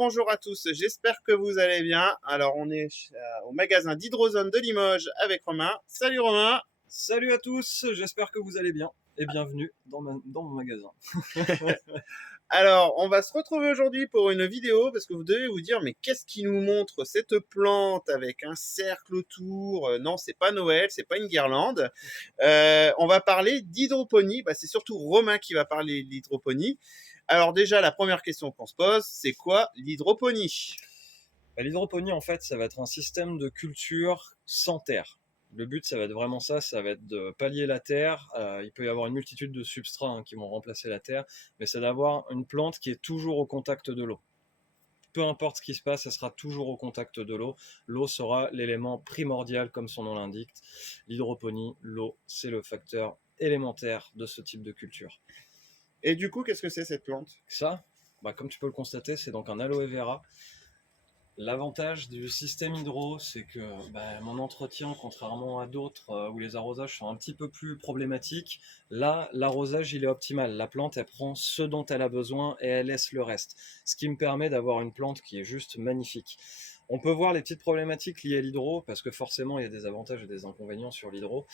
bonjour à tous, j'espère que vous allez bien. Alors on est au magasin d'Hydrozone de Limoges avec Romain. Salut Romain. Salut à tous, j'espère que vous allez bien et bienvenue dans mon magasin. Alors on va se retrouver aujourd'hui pour une vidéo parce que vous devez vous dire mais qu'est-ce qui nous montre cette plante avec un cercle autour? Non, c'est pas Noël, c'est pas une guirlande. On va parler d'hydroponie, c'est surtout Romain qui va parler de l'hydroponie. Alors déjà la première question qu'on se pose, c'est quoi l'hydroponie? L'hydroponie, en fait, ça va être un système de culture sans terre. Le but, ça va être vraiment ça va être de pallier la terre. Il peut y avoir une multitude de substrats qui vont remplacer la terre, mais c'est d'avoir une plante qui est toujours au contact de l'eau. Peu importe ce qui se passe, elle sera toujours au contact de l'eau. L'eau sera l'élément primordial, comme son nom l'indique. L'hydroponie, l'eau, c'est le facteur élémentaire de ce type de culture. Et du coup, qu'est-ce que c'est cette plante? Ça, comme tu peux le constater, c'est donc un aloe vera. L'avantage du système hydro, c'est que mon entretien, contrairement à d'autres où les arrosages sont un petit peu plus problématiques, là, l'arrosage, il est optimal. La plante, elle prend ce dont elle a besoin et elle laisse le reste. Ce qui me permet d'avoir une plante qui est juste magnifique. On peut voir les petites problématiques liées à l'hydro, parce que forcément, il y a des avantages et des inconvénients sur l'hydro.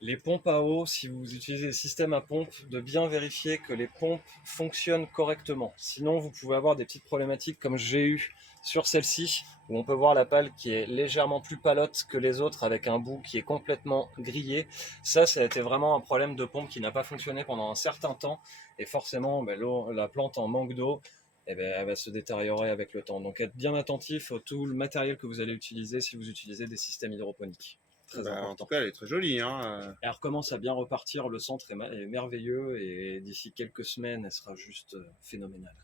Les pompes à eau, si vous utilisez le système à pompe, de bien vérifier que les pompes fonctionnent correctement. Sinon, vous pouvez avoir des petites problématiques comme j'ai eu sur celle-ci, où on peut voir la pale qui est légèrement plus palote que les autres, avec un bout qui est complètement grillé. Ça a été vraiment un problème de pompe qui n'a pas fonctionné pendant un certain temps, et forcément, la plante en manque d'eau, elle va se détériorer avec le temps. Donc, être bien attentif à tout le matériel que vous allez utiliser si vous utilisez des systèmes hydroponiques. Très important. En tout cas, elle est très jolie. Hein. Elle recommence à bien repartir, le centre est merveilleux et d'ici quelques semaines, elle sera juste phénoménale.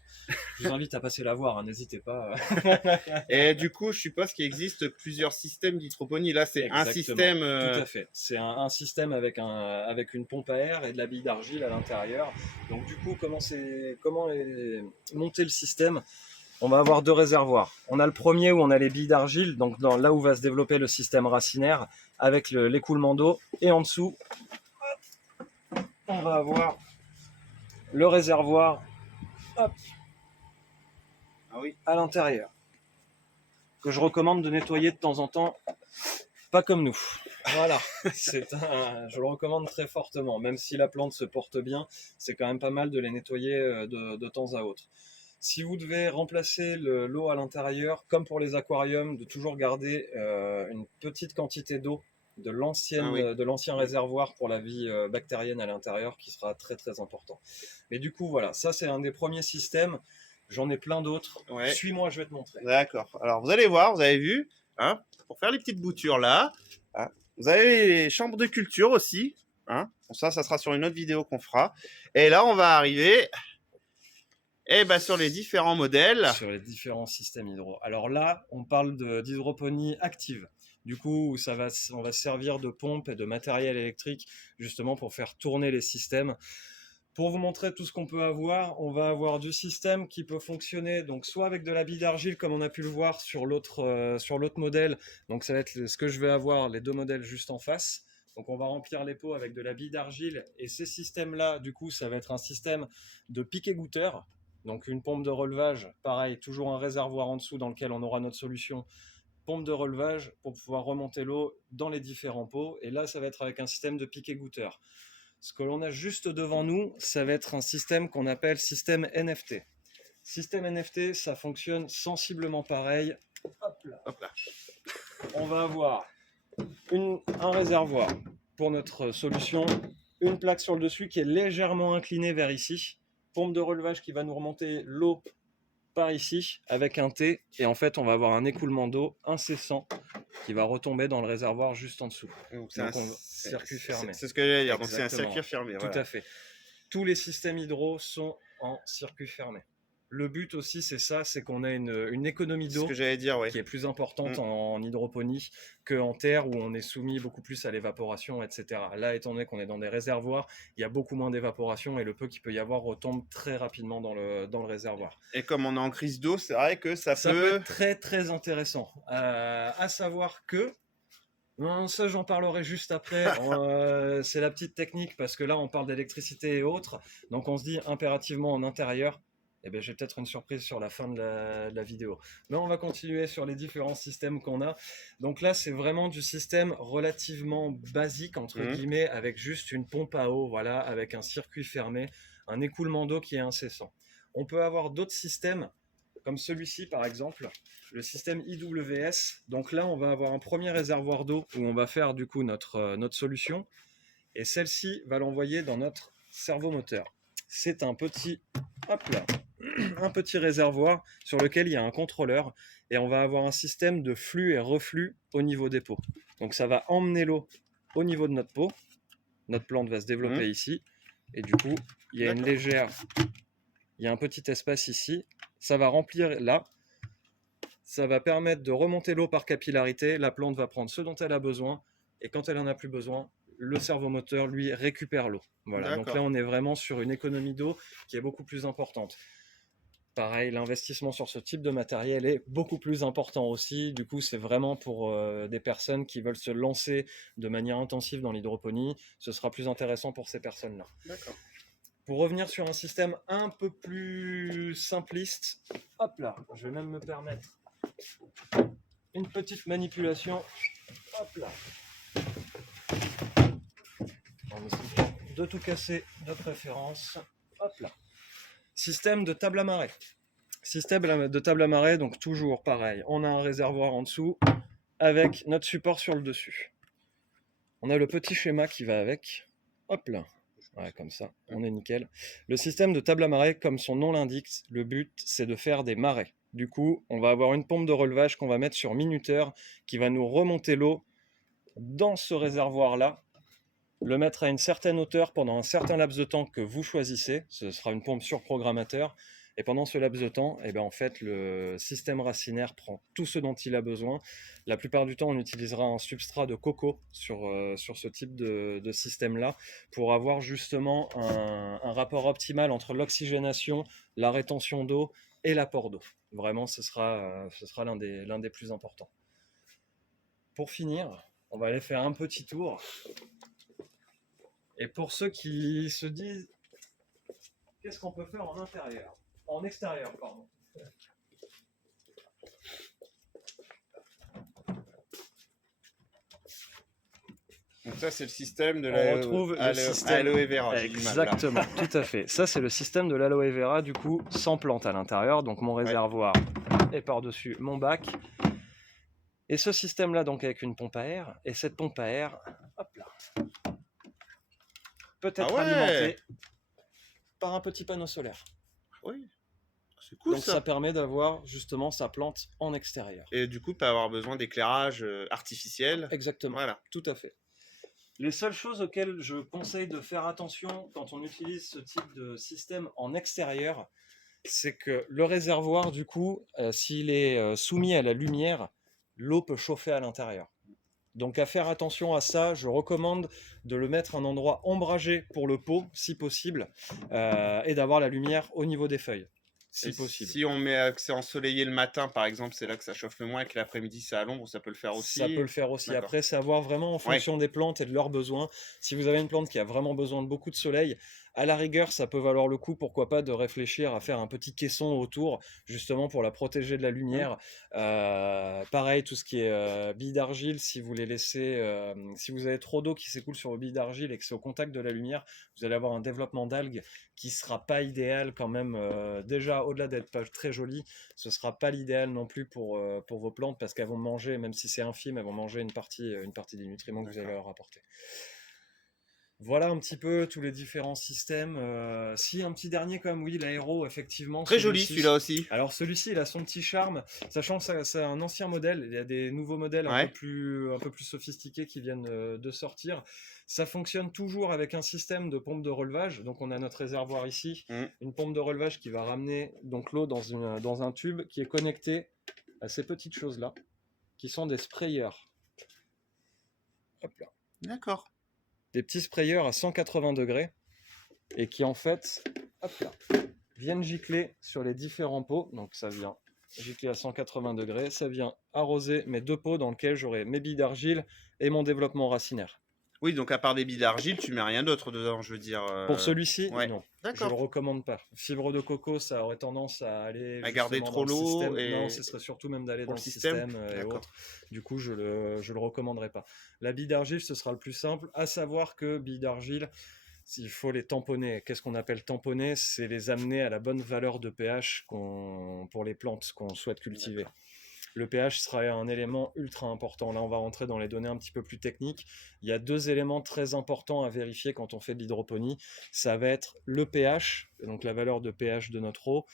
Je vous invite à passer la voir, n'hésitez pas. Et du coup, je suppose qu'il existe plusieurs systèmes d'hydroponie. Là, c'est un système. Tout à fait. C'est un système avec une pompe à air et de la bille d'argile à l'intérieur. Donc du coup, comment est monté le système? On va avoir deux réservoirs. On a le premier où on a les billes d'argile, donc là où va se développer le système racinaire avec l'écoulement d'eau. Et en dessous, on va avoir le réservoir à l'intérieur, que je recommande de nettoyer de temps en temps, pas comme nous. Voilà, je le recommande très fortement. Même si la plante se porte bien, c'est quand même pas mal de les nettoyer de temps à autre. Si vous devez remplacer l'eau à l'intérieur, comme pour les aquariums, de toujours garder une petite quantité d'eau de l'ancien réservoir pour la vie bactérienne à l'intérieur, qui sera très très important. Mais du coup, voilà, ça c'est un des premiers systèmes. J'en ai plein d'autres. Ouais. Suis-moi, je vais te montrer. D'accord. Alors, vous allez voir, vous avez vu, pour faire les petites boutures là, vous avez les chambres de culture aussi. Bon, ça sera sur une autre vidéo qu'on fera. Et là, on va arriver sur les différents modèles. Sur les différents systèmes hydro. Alors là, on parle d'hydroponie active. Du coup, on va se servir de pompes et de matériel électrique justement pour faire tourner les systèmes. Pour vous montrer tout ce qu'on peut avoir, on va avoir du système qui peut fonctionner donc soit avec de la bille d'argile comme on a pu le voir sur l'autre modèle. Donc ça va être ce que je vais avoir, les deux modèles juste en face. Donc on va remplir les pots avec de la bille d'argile et ces systèmes-là, du coup, ça va être un système de piquet-goutteur. Donc une pompe de relevage, pareil, toujours un réservoir en dessous dans lequel on aura notre solution. Pompe de relevage pour pouvoir remonter l'eau dans les différents pots. Et là, ça va être avec un système de piquet-goutteur. Ce que l'on a juste devant nous, ça va être un système qu'on appelle système NFT. Système NFT, ça fonctionne sensiblement pareil. Hop là. On va avoir un réservoir pour notre solution, une plaque sur le dessus qui est légèrement inclinée vers ici, pompe de relevage qui va nous remonter l'eau par ici avec un T, et en fait on va avoir un écoulement d'eau incessant qui va retomber dans le réservoir juste en dessous. Donc c'est un circuit fermé. C'est ce que j'allais dire, donc c'est un circuit fermé. Tout à fait. Tous les systèmes hydro sont en circuit fermé. Le but aussi, c'est ça, c'est qu'on a une économie d'eau qui est plus importante en hydroponie qu'en terre où on est soumis beaucoup plus à l'évaporation, etc. Là, étant donné qu'on est dans des réservoirs, il y a beaucoup moins d'évaporation et le peu qu'il peut y avoir retombe très rapidement dans le réservoir. Et comme on est en crise d'eau, c'est vrai que ça peut être très très intéressant. À savoir que ça, j'en parlerai juste après. C'est la petite technique parce que là, on parle d'électricité et autres. Donc, on se dit impérativement en intérieur, eh ben, j'ai peut-être une surprise sur la fin de la vidéo. Mais on va continuer sur les différents systèmes qu'on a. Donc là, c'est vraiment du système relativement basique, entre Mhm. guillemets, avec juste une pompe à eau, voilà, avec un circuit fermé, un écoulement d'eau qui est incessant. On peut avoir d'autres systèmes, comme celui-ci par exemple, le système IWS. Donc là, on va avoir un premier réservoir d'eau où on va faire du coup notre solution. Et celle-ci va l'envoyer dans notre servomoteur. C'est un petit, hop là, un petit réservoir sur lequel il y a un contrôleur et on va avoir un système de flux et reflux au niveau des pots. Donc ça va emmener l'eau au niveau de notre pot. Notre plante va se développer Mhm. ici et du coup il y a une légère, il y a un petit espace ici. Ça va remplir là. Ça va permettre de remonter l'eau par capillarité. La plante va prendre ce dont elle a besoin et quand elle en a plus besoin, le servomoteur lui récupère l'eau. Voilà. Donc là D'accord. on est vraiment sur une économie d'eau qui est beaucoup plus importante. Pareil, l'investissement sur ce type de matériel est beaucoup plus important aussi. Du coup, c'est vraiment pour des personnes qui veulent se lancer de manière intensive dans l'hydroponie. Ce sera plus intéressant pour ces personnes-là. D'accord. Pour revenir sur un système un peu plus simpliste, hop là, je vais même me permettre une petite manipulation. Hop là. En essayant de tout casser de préférence. Hop là. Système de table à marée. Système de table à marée, donc toujours pareil. On a un réservoir en dessous avec notre support sur le dessus. On a le petit schéma qui va avec. Hop là. Ouais, comme ça, on est nickel. Le système de table à marée, comme son nom l'indique, le but c'est de faire des marées. Du coup, on va avoir une pompe de relevage qu'on va mettre sur minuteur qui va nous remonter l'eau dans ce réservoir-là, le mettre à une certaine hauteur pendant un certain laps de temps que vous choisissez. Ce sera une pompe sur programmateur. Et pendant ce laps de temps, eh ben, en fait, le système racinaire prend tout ce dont il a besoin. La plupart du temps, on utilisera un substrat de coco sur ce type de système-là pour avoir justement un rapport optimal entre l'oxygénation, la rétention d'eau et l'apport d'eau. Vraiment, ce sera l'un des plus importants. Pour finir, on va aller faire un petit tour. Et pour ceux qui se disent, qu'est-ce qu'on peut faire en intérieur? En extérieur, pardon. Donc ça, c'est le système de On retrouve le système. aloe vera. J'ai du mal là. Exactement, tout à fait. Ça, c'est le système de l'aloe vera, du coup, sans plante à l'intérieur. Donc, mon réservoir est par-dessus mon bac. Et ce système-là, donc, avec une pompe à air. Et cette pompe à air, hop là, peut être alimentée par un petit panneau solaire. Oui, c'est cool. Donc ça permet d'avoir justement sa plante en extérieur. Et du coup, pas avoir besoin d'éclairage artificiel. Exactement, Voilà. tout à fait. Les seules choses auxquelles je conseille de faire attention quand on utilise ce type de système en extérieur, c'est que le réservoir, du coup, s'il est soumis à la lumière, l'eau peut chauffer à l'intérieur. Donc à faire attention à ça, je recommande de le mettre à un endroit ombragé pour le pot, si possible, et d'avoir la lumière au niveau des feuilles, si possible. Si on met que c'est ensoleillé le matin, par exemple, c'est là que ça chauffe le moins, et que l'après-midi c'est à l'ombre, ça peut le faire aussi. Ça peut le faire aussi. Après, c'est à voir vraiment en fonction des plantes et de leurs besoins. Si vous avez une plante qui a vraiment besoin de beaucoup de soleil, à la rigueur, ça peut valoir le coup, pourquoi pas, de réfléchir à faire un petit caisson autour, justement pour la protéger de la lumière. Pareil, tout ce qui est billes d'argile, si vous les laissez, si vous avez trop d'eau qui s'écoule sur vos billes d'argile et que c'est au contact de la lumière, vous allez avoir un développement d'algues qui sera pas idéal quand même. Déjà, au-delà d'être pas très joli, ce sera pas l'idéal non plus pour vos plantes parce qu'elles vont manger, même si c'est infime, elles vont manger une partie des nutriments que vous allez leur apporter. Voilà un petit peu tous les différents systèmes. Si, un petit dernier quand même, oui, l'aéro, effectivement. Très joli celui-là aussi. Alors celui-ci, il a son petit charme, sachant que c'est un ancien modèle. Il y a des nouveaux modèles un peu plus sophistiqués qui viennent de sortir. Ça fonctionne toujours avec un système de pompe de relevage. Donc on a notre réservoir ici, une pompe de relevage qui va ramener donc l'eau dans un tube qui est connecté à ces petites choses-là, qui sont des sprayers. Hop là. D'accord. Des petits sprayers à 180 degrés et qui en fait, hop là, viennent gicler sur les différents pots. Donc ça vient gicler à 180 degrés, ça vient arroser mes deux pots dans lesquels j'aurai mes billes d'argile et mon développement racinaire. Oui, donc à part des billes d'argile, tu mets rien d'autre dedans, je veux dire. Pour celui-ci, Ouais, non. Je le d'accord. recommande pas. Fibre de coco, ça aurait tendance à aller À garder justement dans trop le l'eau système. Non, et ce serait surtout même d'aller pour dans le le système? système et D'accord. autres. Du coup, je le recommanderais pas. La bille d'argile, ce sera le plus simple. À savoir que billes d'argile, il faut les tamponner. Qu'est-ce qu'on appelle tamponner? C'est les amener à la bonne valeur de pH pour les plantes qu'on souhaite cultiver. D'accord. Le pH sera un élément ultra important. Là, on va rentrer dans les données un petit peu plus techniques. Il y a deux éléments très importants à vérifier quand on fait de l'hydroponie. Ça va être le pH, donc la valeur de pH de notre eau,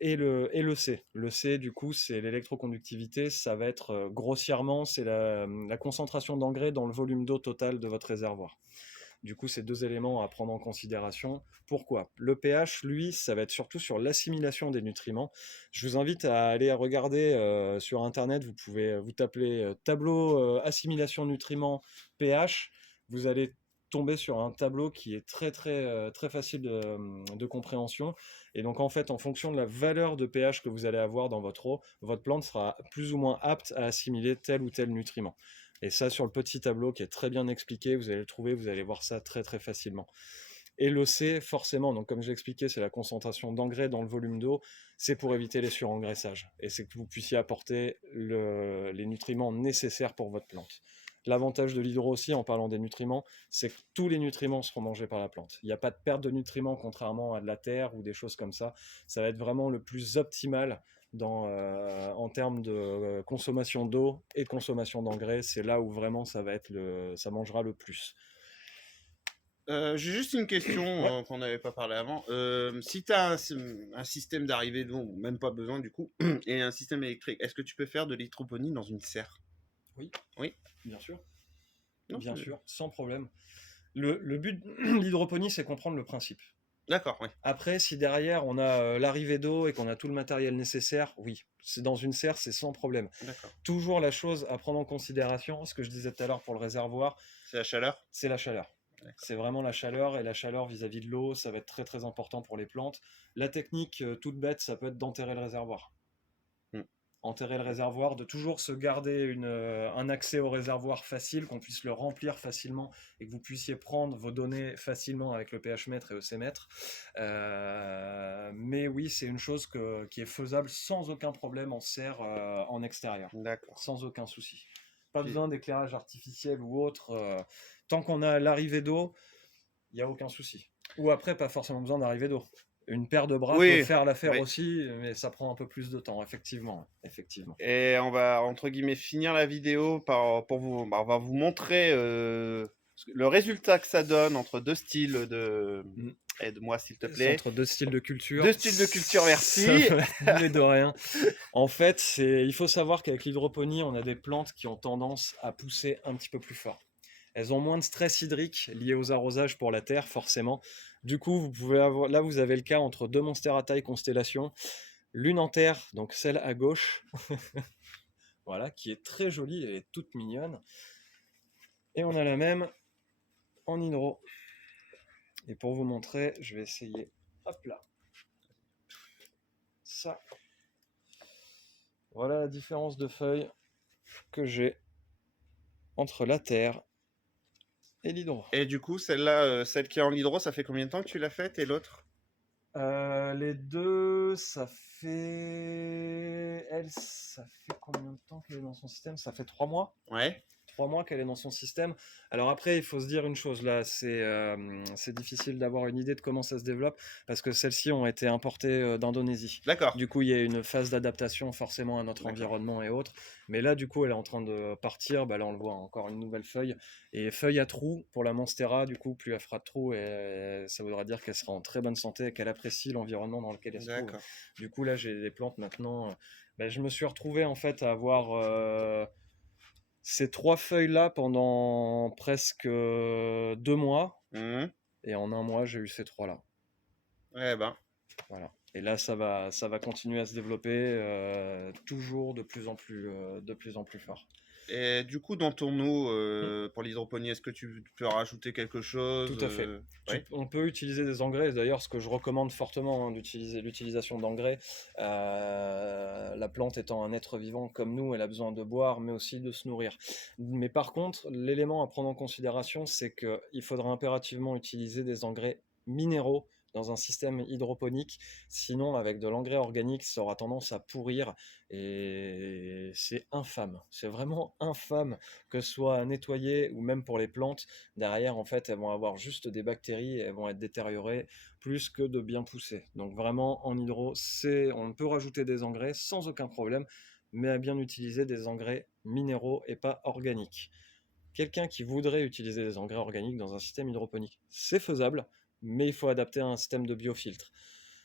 et le C. Le C, du coup, c'est l'électroconductivité. Ça va être grossièrement, c'est la concentration d'engrais dans le volume d'eau total de votre réservoir. Du coup, c'est deux éléments à prendre en considération. Pourquoi? Le pH, lui, ça va être surtout sur l'assimilation des nutriments. Je vous invite à aller regarder sur Internet, vous pouvez vous taper tableau assimilation nutriments pH. Vous allez tomber sur un tableau qui est très facile de compréhension. Et donc, en fait, en fonction de la valeur de pH que vous allez avoir dans votre eau, votre plante sera plus ou moins apte à assimiler tel ou tel nutriment. Et ça, sur le petit tableau qui est très bien expliqué, vous allez le trouver, vous allez voir ça très facilement. Et le C, forcément, donc comme j'ai expliqué, c'est la concentration d'engrais dans le volume d'eau, c'est pour éviter les surengraissages. Et c'est que vous puissiez apporter les nutriments nécessaires pour votre plante. L'avantage de l'hydro aussi, en parlant des nutriments, c'est que tous les nutriments seront mangés par la plante. Il n'y a pas de perte de nutriments, contrairement à de la terre ou des choses comme ça. Ça va être vraiment le plus optimal en termes de consommation d'eau et de consommation d'engrais. C'est là où vraiment ça mangera le plus. J'ai juste une question Ouais. qu'on n'avait pas parlé avant. Si tu as un système d'arrivée d'eau, ou même pas besoin du coup, et un système électrique, est-ce que tu peux faire de l'hydroponie dans une serre? Oui, Oui. bien sûr. Non, Bien sûr, sans problème. Le but de l'hydroponie, c'est comprendre le principe. d'accord, oui. Après, si derrière on a l'arrivée d'eau et qu'on a tout le matériel nécessaire, oui, c'est dans une serre, c'est sans problème. D'accord. Toujours la chose à prendre en considération, ce que je disais tout à l'heure pour le réservoir, C'est la chaleur? c'est la chaleur. D'accord. C'est vraiment la chaleur, et la chaleur vis-à-vis de l'eau, ça va être très important pour les plantes. La technique toute bête, ça peut être d'enterrer le réservoir. Hmm. Enterrer le réservoir, de toujours se garder un accès au réservoir facile, qu'on puisse le remplir facilement et que vous puissiez prendre vos données facilement avec le pH mètre et EC mètre. Mais oui, c'est une chose qui est faisable sans aucun problème en serre en extérieur, D'accord. sans aucun souci. Pas Puis- besoin d'éclairage artificiel ou autre. Tant qu'on a l'arrivée d'eau, il n'y a aucun souci. Ou après, pas forcément besoin d'arrivée d'eau. Une paire de bras peut Oui, faire l'affaire oui. aussi, mais ça prend un peu plus de temps, effectivement. Effectivement. Et on va entre guillemets finir la vidéo pour vous, on va vous montrer le résultat que ça donne entre deux styles de. Mm. Aide-moi s'il te C'est plaît. entre deux styles de culture. Deux styles de culture, merci. Mais de rien. En fait, il faut savoir qu'avec l'hydroponie, on a des plantes qui ont tendance à pousser un petit peu plus fort. Elles ont moins de stress hydrique lié aux arrosages pour la terre, forcément. Du coup, là, vous avez le cas entre deux Monstera constellation. L'une en terre, donc celle à gauche, voilà, qui est très jolie, elle est toute mignonne. Et on a la même en hydro. Et pour vous montrer, je vais essayer, hop là, ça. Voilà la différence de feuilles que j'ai entre la terre et l'hydro. Et du coup, celle-là, celle qui est en hydro, ça fait combien de temps que tu l'as faite et l'autre? Les deux, ça fait... Elle, ça fait combien de temps qu'elle est dans son système? Ça fait 3 mois. Ouais. 3 mois qu'elle est dans son système. Alors après, il faut se dire une chose là, c'est difficile d'avoir une idée de comment ça se développe parce que celles-ci ont été importées d'Indonésie. D'accord. Du coup, il y a une phase d'adaptation forcément à notre D'accord. environnement et autres. Mais là, du coup, elle est en train de partir. Bah, là, on le voit, encore une nouvelle feuille. Et feuille à trous pour la Monstera, du coup, plus elle fera de trous, et ça voudra dire qu'elle sera en très bonne santé et qu'elle apprécie l'environnement dans lequel elle se trouve. D'accord. Du coup, là, j'ai des plantes maintenant. Bah, je me suis retrouvé en fait à avoir ces 3 feuilles-là pendant presque 2 mois. Mhm. Et en 1 mois, j'ai eu ces 3-là. Eh ben. Voilà. Et là, ça va continuer à se développer toujours de plus en plus fort. Et du coup, dans ton eau, Mm. pour l'hydroponie, est-ce que tu peux rajouter quelque chose? Tout à fait. Ouais? On peut utiliser des engrais, et d'ailleurs ce que je recommande fortement, hein, d'utiliser l'utilisation d'engrais. La plante étant un être vivant comme nous, elle a besoin de boire, mais aussi de se nourrir. Mais par contre, l'élément à prendre en considération, c'est qu'il faudra impérativement utiliser des engrais minéraux dans un système hydroponique. Sinon, avec de l'engrais organique, ça aura tendance à pourrir, et c'est infâme. C'est vraiment infâme, que ce soit nettoyé ou même pour les plantes. Derrière, en fait, elles vont avoir juste des bactéries, elles vont être détériorées plus que de bien pousser. Donc vraiment, en hydro, on peut rajouter des engrais sans aucun problème, mais à bien utiliser des engrais minéraux et pas organiques. Quelqu'un qui voudrait utiliser des engrais organiques dans un système hydroponique, c'est faisable, mais il faut adapter un système de biofiltre.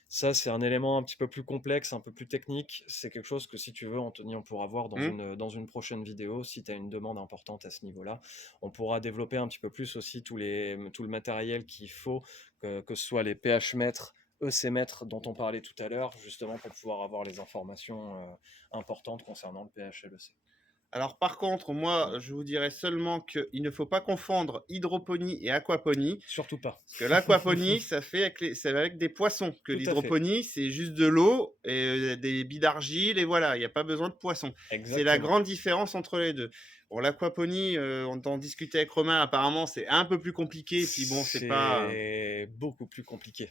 Ça, c'est un élément un petit peu plus complexe, un peu plus technique. C'est quelque chose que, si tu veux, Anthony, on pourra voir Mmh. dans une prochaine vidéo, si tu as une demande importante à ce niveau-là. On pourra développer un petit peu plus aussi tout le matériel qu'il faut, que ce soit les pH mètres, EC mètres dont on parlait tout à l'heure, justement pour pouvoir avoir les informations importantes concernant le pH et l'EC. Alors par contre, moi, Mm. je vous dirais seulement qu'il ne faut pas confondre hydroponie et aquaponie. Surtout pas. Parce que l'aquaponie, ça fait c'est avec des poissons. Que Tout à fait. l'hydroponie, c'est juste de l'eau et des billes d'argile et voilà, il n'y a pas besoin de poissons. C'est la Exactement. grande différence entre les deux. Bon, l'aquaponie, on en discutait avec Romain, apparemment, c'est un peu plus compliqué. Puis bon, c'est pas. C'est beaucoup plus compliqué.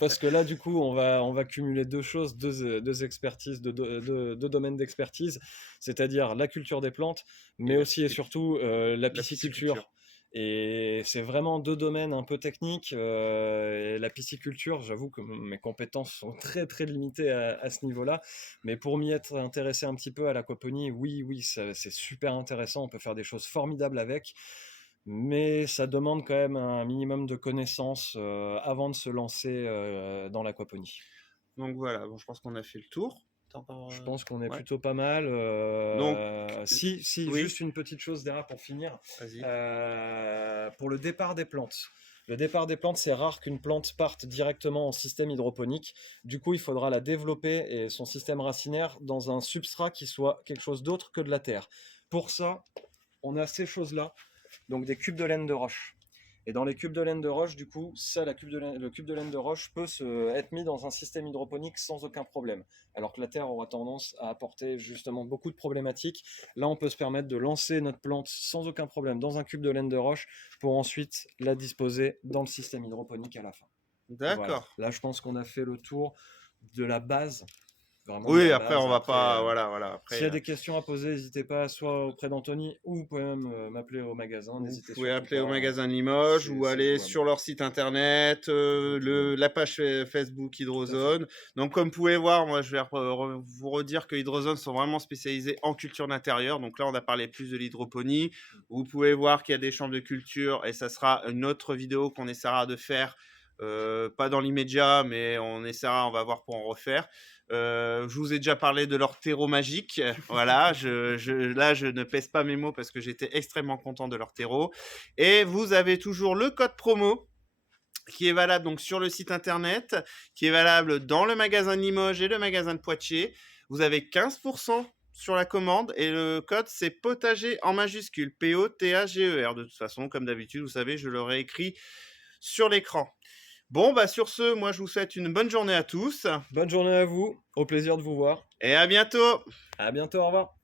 Parce que là, du coup, on va cumuler deux choses, deux expertises, deux domaines d'expertise, c'est-à-dire la culture des plantes, Et mais aussi et surtout la la pisciculture. pisciculture. Et c'est vraiment deux domaines un peu techniques. Et la pisciculture, j'avoue que mes compétences sont très très limitées à ce niveau-là. Mais pour m'y être intéressé un petit peu à l'aquaponie, oui, oui, c'est super intéressant. On peut faire des choses formidables avec. Mais ça demande quand même un minimum de connaissances avant de se lancer dans l'aquaponie. Donc voilà, bon, je pense qu'on a fait le tour. T'as encore, Je pense qu'on est ouais. plutôt pas mal. Donc, Si, oui, juste une petite chose derrière pour finir. vas-y. Pour le départ des plantes. Le départ des plantes, c'est rare qu'une plante parte directement en système hydroponique. Du coup, il faudra la développer et son système racinaire dans un substrat qui soit quelque chose d'autre que de la terre. Pour ça, on a ces choses-là, donc des cubes de laine de roche. Et dans les cubes de laine de roche, du coup, le cube de laine de roche peut être mis dans un système hydroponique sans aucun problème. Alors que la terre aura tendance à apporter justement beaucoup de problématiques. Là, on peut se permettre de lancer notre plante sans aucun problème dans un cube de laine de roche pour ensuite la disposer dans le système hydroponique à la fin. Voilà. D'accord. Là, je pense qu'on a fait le tour de la base, vraiment de Oui, la après, on base. va Après, pas. Voilà, voilà. s'il y Après, a des questions à poser, n'hésitez pas, soit auprès d'Anthony, ou vous pouvez même m'appeler au magasin. vous N'hésitez pouvez surtout appeler au pas, hein. magasin de Limoges ou C'est aller jouable. sur leur site internet, Exactement. la page Facebook Tout à fait. Hydrozone. Donc, comme vous pouvez voir, moi, je vais vous redire que Hydrozone sont vraiment spécialisés en culture d'intérieur. Donc là, on a parlé plus de l'hydroponie. Vous pouvez voir qu'il y a des chambres de culture et ça sera une autre vidéo qu'on essaiera de faire. Pas dans l'immédiat, mais on va voir pour en refaire. Je vous ai déjà parlé de leur terreau magique. Voilà, là, je ne pèse pas mes mots parce que j'étais extrêmement content de leur terreau. Et vous avez toujours le code promo qui est valable donc sur le site internet, qui est valable dans le magasin de Limoges et le magasin de Poitiers. Vous avez 15% sur la commande et le code c'est potager en majuscule, Potager. De toute façon, comme d'habitude, vous savez, je l'aurai écrit sur l'écran. Bon, bah sur ce, moi je vous souhaite une bonne journée à tous Bonne journée à vous, au plaisir de vous voir. et à bientôt. À bientôt, au revoir.